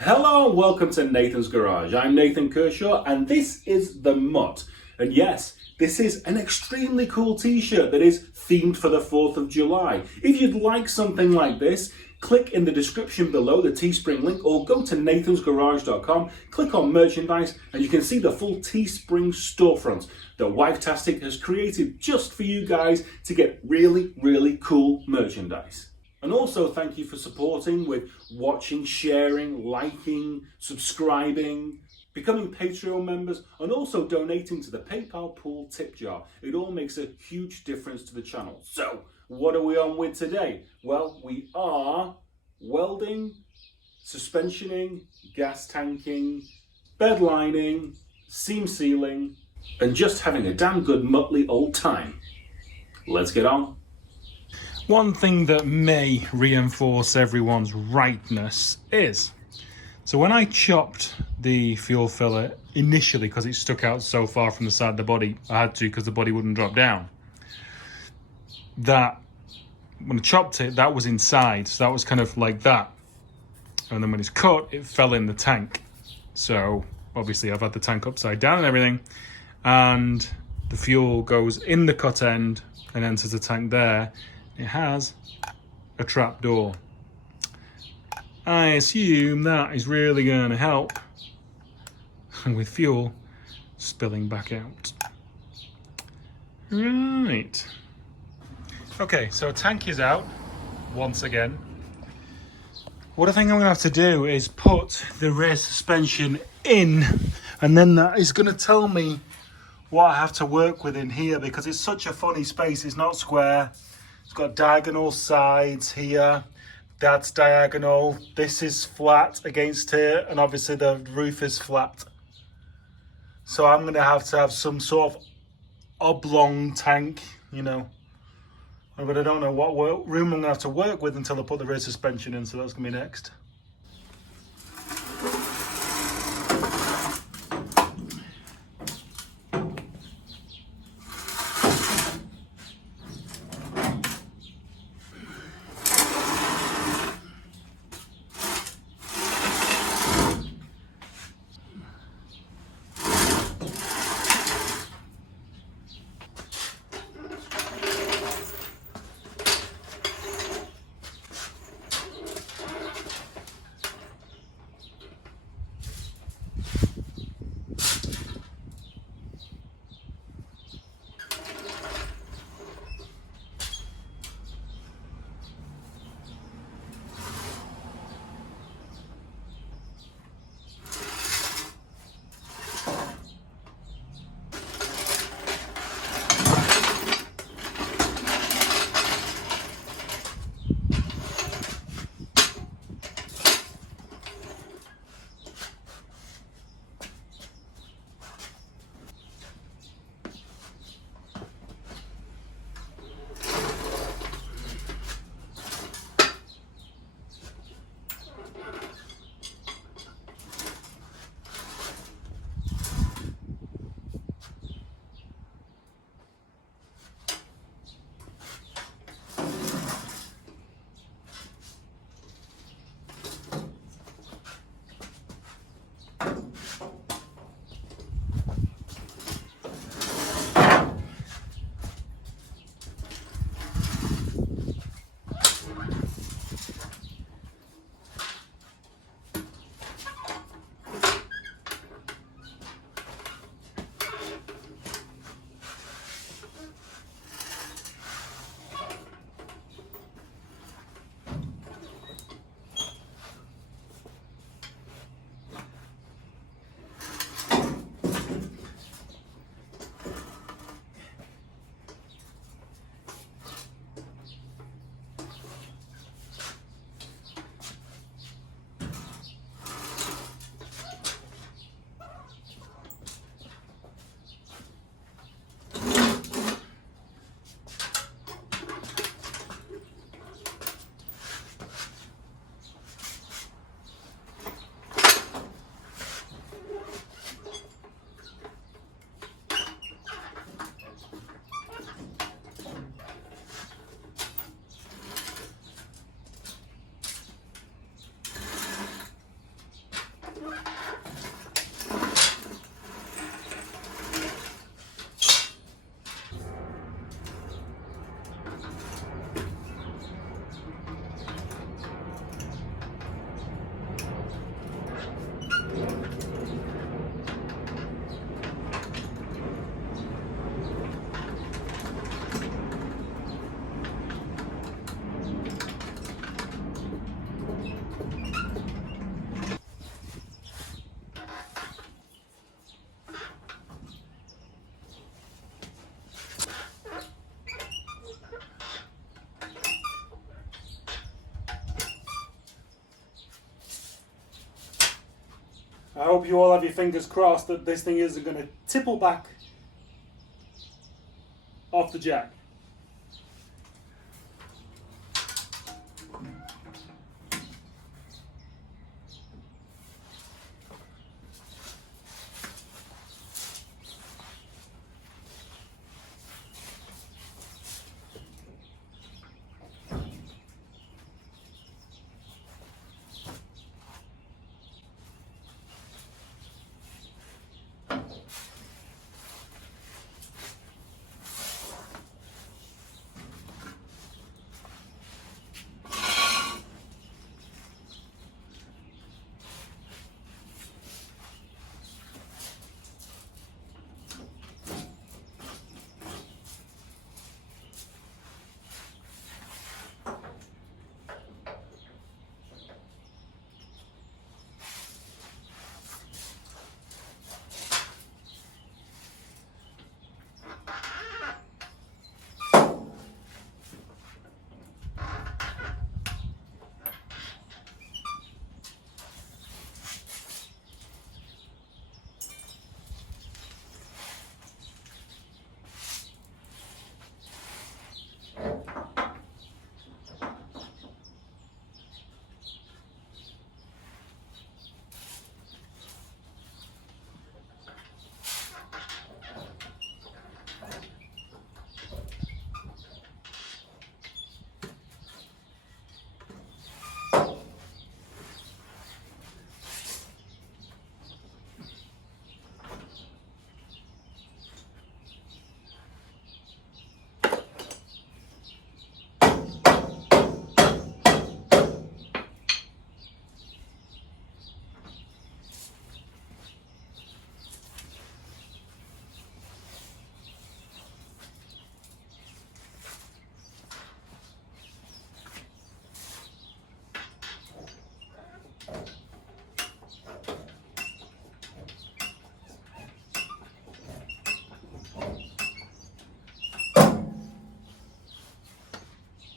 Hello and welcome to Nathan's Garage. I'm Nathan Kershaw and this is the Mutt. And yes, this is an extremely cool t-shirt that is themed for the 4th of July. If you'd like something like this, click in the description below the Teespring link or go to nathansgarage.com, click on merchandise and you can see the full Teespring storefront that Wifetastic has created just for you guys to get really cool merchandise. And also thank you for supporting with watching, sharing, liking, subscribing, becoming Patreon members, and also donating to the PayPal pool tip jar. It all makes a huge difference to the channel. So, what are we on with today? Well, we are welding, suspensioning, gas tanking, bed lining, seam sealing, and just having a damn good muttly old time. Let's get on. One thing that may reinforce everyone's rightness is, so when I chopped the fuel filler initially, because it stuck out so far from the side of the body, I had to because the body wouldn't drop down. That, when I chopped it, that was inside, so that was kind of like that. And then when it's cut, it fell in the tank. So obviously I've had the tank upside down and everything, and the fuel goes in the cut end and enters the tank there. It has a trap door. I assume that is really going to help with fuel spilling back out. Right. Okay, so tank is out once again. What I think I'm going to have to do is put the rear suspension in, and then that is going to tell me what I have to work with in here, because it's such a funny space. It's not square. It's got diagonal sides here. That's diagonal. This is flat against here, and obviously the roof is flat. So I'm going to have some sort of oblong tank, you know. But I don't know what room I'm going to have to work with until I put the rear suspension in, so that's going to be next. I hope you all have your fingers crossed that this thing isn't going to tipple back off the jack.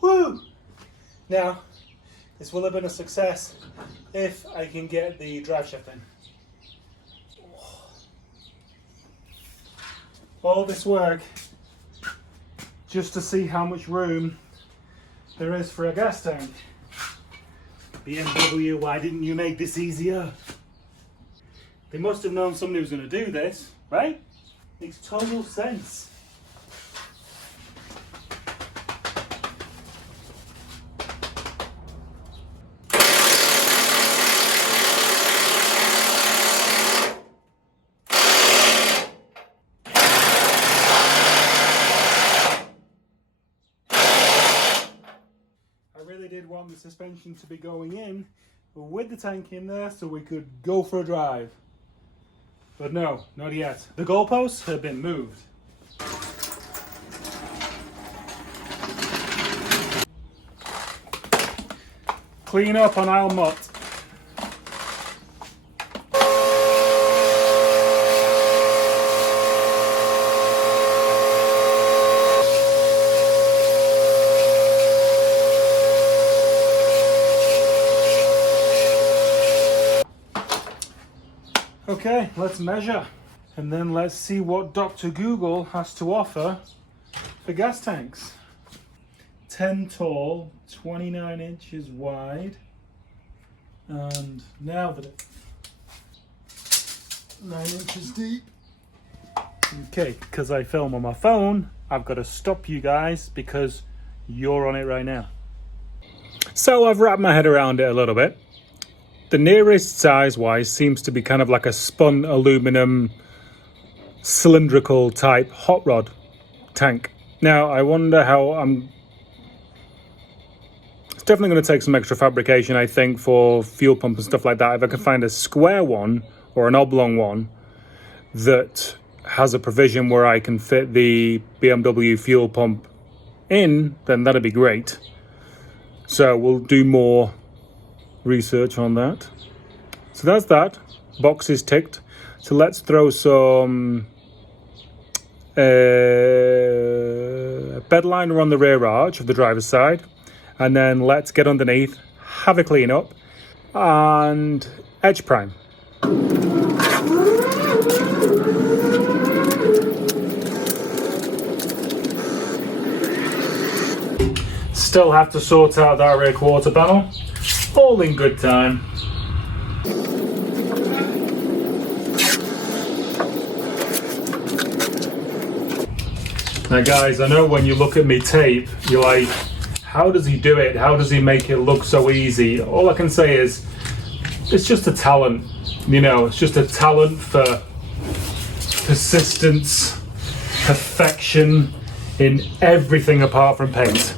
Woo! Now, this will have been a success if I can get the drive shaft in. All this work just to see how much room there is for a gas tank. BMW, why didn't you make this easier? They must have known somebody was going to do this, right? Makes total sense. I really did want the suspension to be going in with the tank in there so we could go for a drive. But no, not yet. The goalposts have been moved. Clean up on aisle Mutt. Okay, let's measure. And then let's see what Dr. Google has to offer for gas tanks. 10 tall, 29 inches wide. And now that it's 9 inches deep. Okay, because I film on my phone, I've got to stop you guys because you're on it right now. So I've wrapped my head around it a little bit. The nearest size-wise seems to be kind of like a spun aluminum cylindrical type hot rod tank. Now I wonder how it's definitely going to take some extra fabrication, I think, for fuel pump and stuff like that. If I can find a square one or an oblong one that has a provision where I can fit the BMW fuel pump in, then that'd be great. So we'll do more research on that. So that's that. Box is ticked. So let's throw some bed liner on the rear arch of the driver's side, and then let's get underneath, have a clean up, and edge prime. Still have to sort out that rear quarter panel. All in good time. Now guys, I know when you look at me tape, you're like, how does he do it? How does he make it look so easy? All I can say is, it's just a talent. You know, it's just a talent for persistence, perfection in everything apart from paint.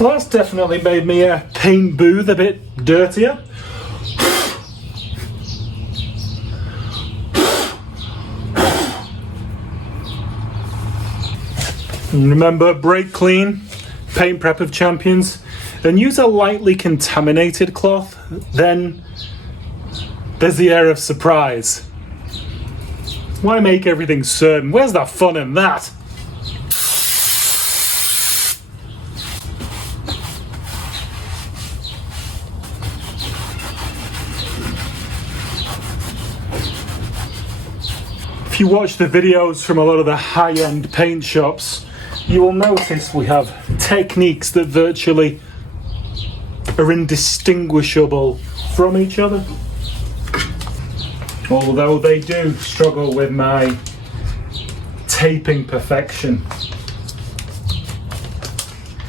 Well, that's definitely made me a paint booth a bit dirtier. And remember, brake clean, paint prep of champions, and use a lightly contaminated cloth. Then there's the air of surprise. Why make everything certain? Where's the fun in that? If you watch the videos from a lot of the high-end paint shops, you will notice we have techniques that virtually are indistinguishable from each other. Although they do struggle with my taping perfection.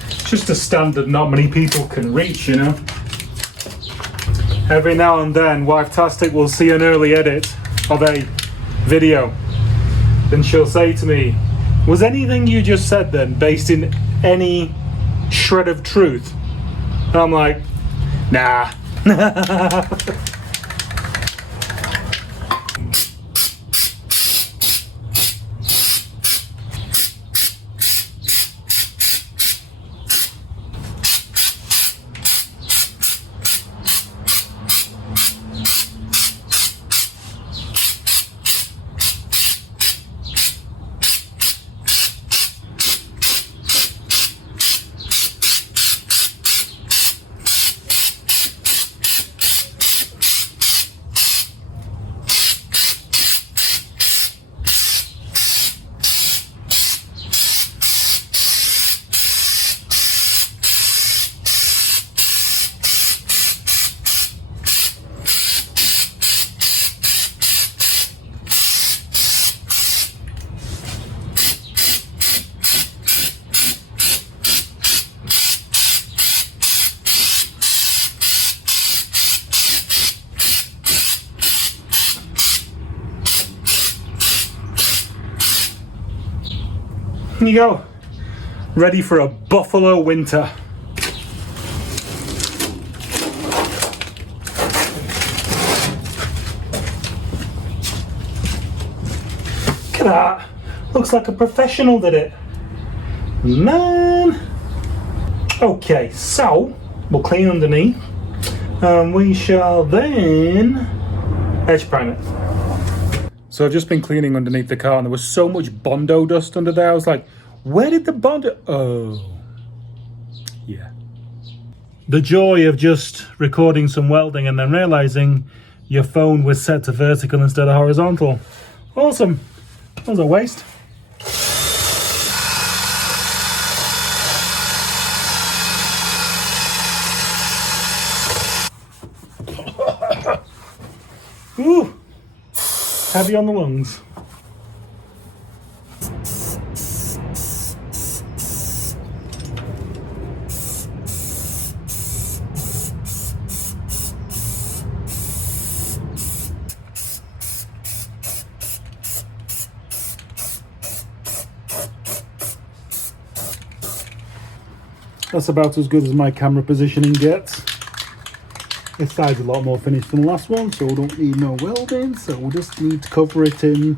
It's just a standard not many people can reach, you know. Every now and then, Wife-tastic will see an early edit of a video. Then she'll say to me, was anything you just said then based in any shred of truth? And I'm like, nah. Here you go, ready for a buffalo winter. Look at that, looks like a professional did it. Man. Okay, so we'll clean underneath and we shall then edge prime it. So I've just been cleaning underneath the car and there was so much Bondo dust under there. I was like, where did the Bondo... Oh, yeah. The joy of just recording some welding and then realizing your phone was set to vertical instead of horizontal. Awesome. That was a waste. Ooh. Heavy on the lungs. That's about as good as my camera positioning gets. This side's a lot more finished than the last one, so we don't need no welding, so we'll just need to cover it in.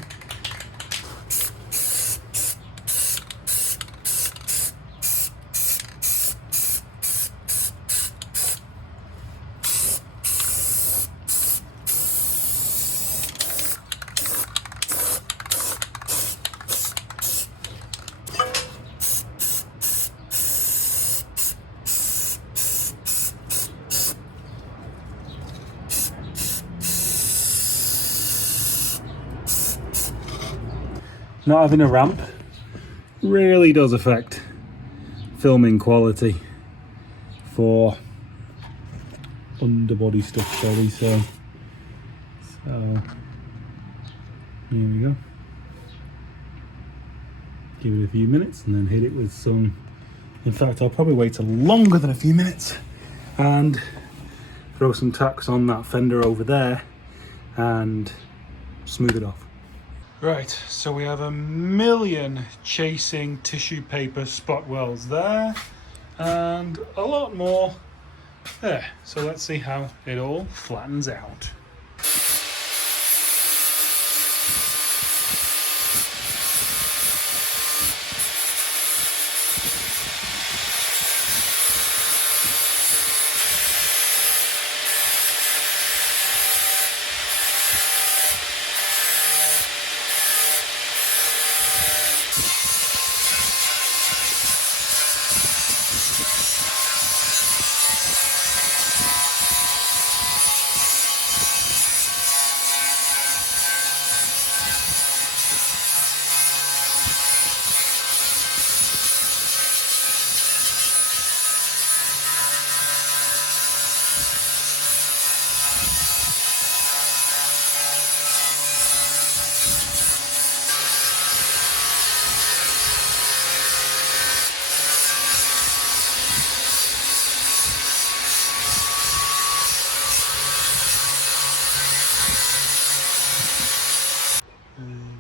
Not having a ramp really does affect filming quality for underbody stuff, shall we say. So here we go. Give it a few minutes and then hit it with some. In fact, I'll probably wait longer than a few minutes and throw some tacks on that fender over there and smooth it off. Right, so we have a million chasing tissue paper spot welds there and a lot more there. So let's see how it all flattens out.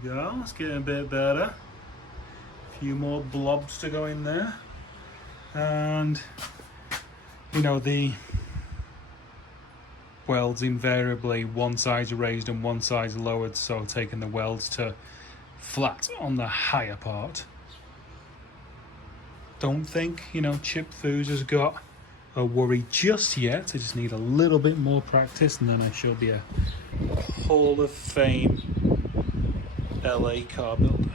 Go, it's getting a bit better. A few more blobs to go in there, and you know the welds invariably one side's raised and one side's lowered, so taking the welds to flat on the higher part. Don't think Chip Foos has got a worry just yet. I just need a little bit more practice and then I shall be a Hall of Fame LA car builder.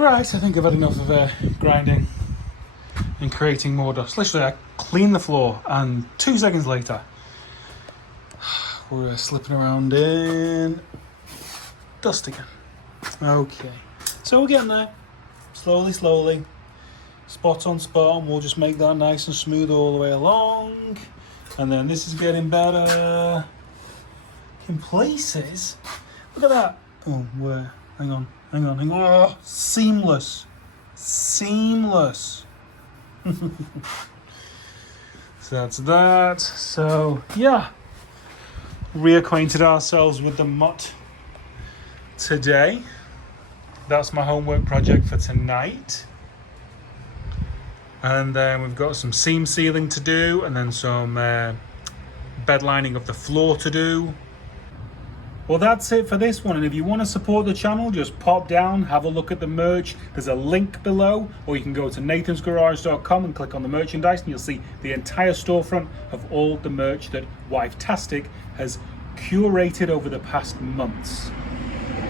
Right, I think I've had enough of grinding and creating more dust. Literally, I cleaned the floor and 2 seconds later, we're slipping around in dust again. Okay, so we're getting there, slowly, spot on spot, and we'll just make that nice and smooth all the way along. And then this is getting better in places. Look at that. Oh, where? Hang on. Oh, seamless. So that's that. So yeah, reacquainted ourselves with the Mutt today. That's my homework project for tonight. And then we've got some seam sealing to do, and then some bed lining of the floor to do. Well, that's it for this one, and if you want to support the channel, just pop down, have a look at the merch. There's a link below, or you can go to nathansgarage.com and click on the merchandise, and you'll see the entire storefront of all the merch that Wife-tastic has curated over the past months.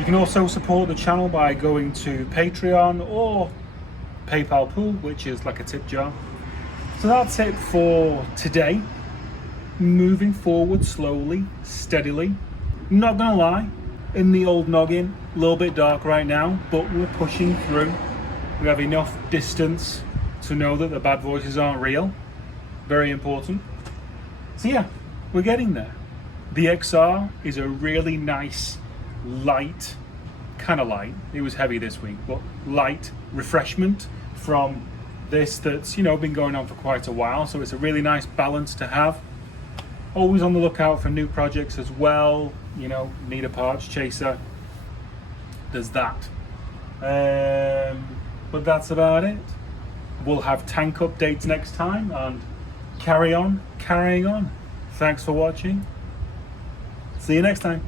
You can also support the channel by going to Patreon or PayPal Pool, which is like a tip jar. So that's it for today. Moving forward slowly, steadily. Not gonna lie, in the old noggin, a little bit dark right now, but we're pushing through. We have enough distance to know that the bad voices aren't real. Very important. So yeah, we're getting there. The XR is a really nice, light, kind of light, it was heavy this week, but light refreshment from this that's, you know, been going on for quite a while. So it's a really nice balance to have. Always on the lookout for new projects as well. You know, need a parts chaser. There's that. But that's about it. We'll have tank updates next time and carrying on. Thanks for watching. See you next time.